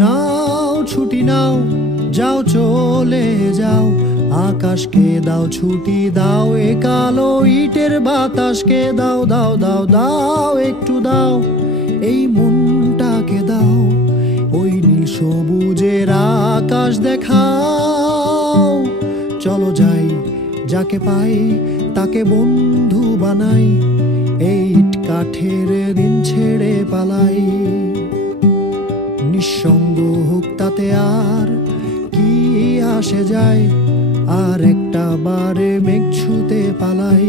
নাও ছুটি নাও, যাও চলে যাও, আকাশকে দাও ছুটি দাও, এ কালো ইটের বাতাসকে দাও দাও দাও দাও একটু দাও, এই মনটাকে দাও, ওই নীল সবুজের আকাশ দেখাও। চলো যাই, যাকে পাই তাকে বন্ধু বানাই, এই ইট কাঠের দিন ছেড়ে পালাই। নিঃসঙ্গ হোক তাতে আর কি আসে যায়, আর একটা বারে মেঘ ছুঁতে পালাই।